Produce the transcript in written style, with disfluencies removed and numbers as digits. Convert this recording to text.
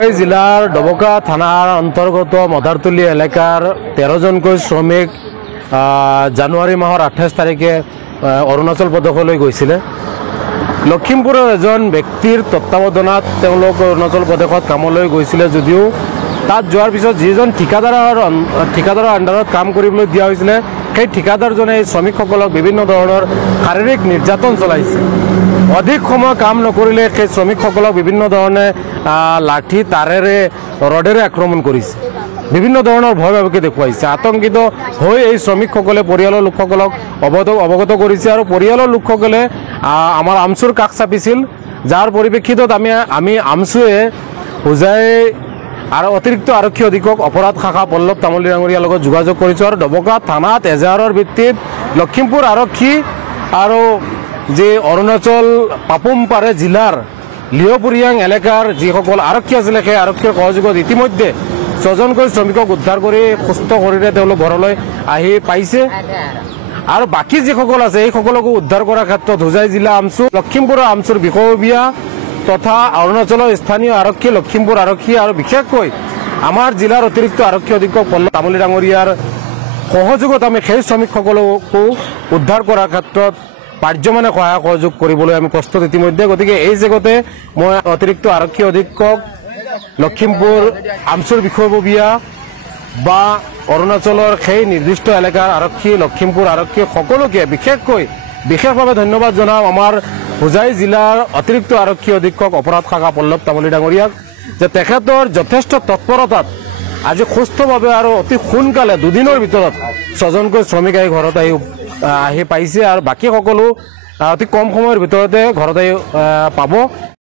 जिलार डबका थानार अंतर्गत मदारतली एलेकार 13 जनक श्रमिक जानुवारी माहर 28 तारिखे अरुणाचल प्रदेशলৈ গৈছিলে। लखीमपुৰৰ এজন ব্যক্তিৰ তত্ত্বাৱধানত তেওঁলোক অৰুণাচল প্ৰদেশত কামলৈ গৈছিলে যদিও তাত যোৱাৰ পিছত যিজন ঠিকাদাৰৰ আণ্ডাৰত কাম কৰিবলৈ দিয়া হৈছিল সেই ঠিকাদাৰজনে এই শ্ৰমিকসকলক বিভিন্ন ধৰণৰ শাৰীৰিক নিৰ্যাতন চলাইছে। অধিক সময় কাম নকৰিলে সেই শ্ৰমিকসকলক বিভিন্ন ধৰণে লাঠি তাৰেৰে ৰডেৰে আক্ৰমণ কৰিছে। বিভিন্ন ধৰণৰ ভয় ভাবুকি দেখুৱাইছে। আতংকিত হৈ এই শ্ৰমিকসকলে পৰিয়ালৰ লোকসকলক অৱগত কৰিছে আৰু পৰিয়ালৰ লোকসকলে আমাৰ আমচুৰ কাষ চাপিছিল, যাৰ পৰিপ্ৰেক্ষিতত আমি আমচুৱে হোজাই আৰু অতিৰিক্ত আৰক্ষী অধীক্ষক অপৰাধ শাখা পল্লৱ তামুলী ডাঙৰীয়াৰ লগত যোগাযোগ কৰিছোঁ আৰু ডবকা থানাত এজাহাৰৰ ভিত্তিত লখিমপুৰ আৰক্ষী আৰু যে অৰুণাচল পাপুমপাৰে জিলাৰ লিঅ'পুৰিয়াং এলেকাৰ যিসকল আৰক্ষী আছিলে সেই আৰক্ষীৰ সহযোগত ইতিমধ্যে 6 জনকৈ শ্ৰমিকক উদ্ধাৰ কৰি সুস্থ শৰীৰে তেওঁলোক ঘৰলৈ আহি পাইছে আৰু বাকী যিসকল আছে এই সকলকো উদ্ধাৰ কৰাৰ ক্ষেত্ৰত হোজাই জিলা আমচু লখিমপুৰৰ আমচুৰ বিষয়ববীয়া তথা অৰুণাচলৰ স্থানীয় আৰক্ষী লখিমপুৰ আৰক্ষী আৰু বিশেষকৈ আমাৰ জিলাৰ অতিৰিক্ত আৰক্ষী অধীক্ষক পল্লৱ তামুলী ডাঙৰীয়াৰ সহযোগত আমি সেই শ্ৰমিকসকলকো উদ্ধাৰ কৰাৰ ক্ষেত্ৰত পাৰ্যমানে সহায় সহযোগ কৰিবলৈ আমি প্ৰস্তুত ইতিমধ্যে। গতিকে এই জেগতে মই অতিৰিক্ত আৰক্ষী অধীক্ষক লখিমপুৰ আমচুৰ বিষয়ববীয়া বা অৰুণাচলৰ সেই নিৰ্দিষ্ট এলেকাৰ আৰক্ষী লখিমপুৰ আৰক্ষী সকলোকে বিশেষভাৱে ধন্যবাদ জনাম আমাৰ হোজাই জিলাৰ অতিৰিক্ত আৰক্ষী অধীক্ষক অপৰাধ শাখা পল্লৱ তামুলী ডাঙৰীয়াক যে তেখেতৰ যথেষ্ট তৎপৰতাত আজি সুস্থভাৱে আৰু অতি সোনকালে দুদিনৰ ভিতৰত 6 জনকৈ শ্ৰমিক আহি ঘৰত আহি পাইছে আৰু বাকী সকলো অতি কম সময়ৰ ভিতৰতে ঘৰত আহি পাব।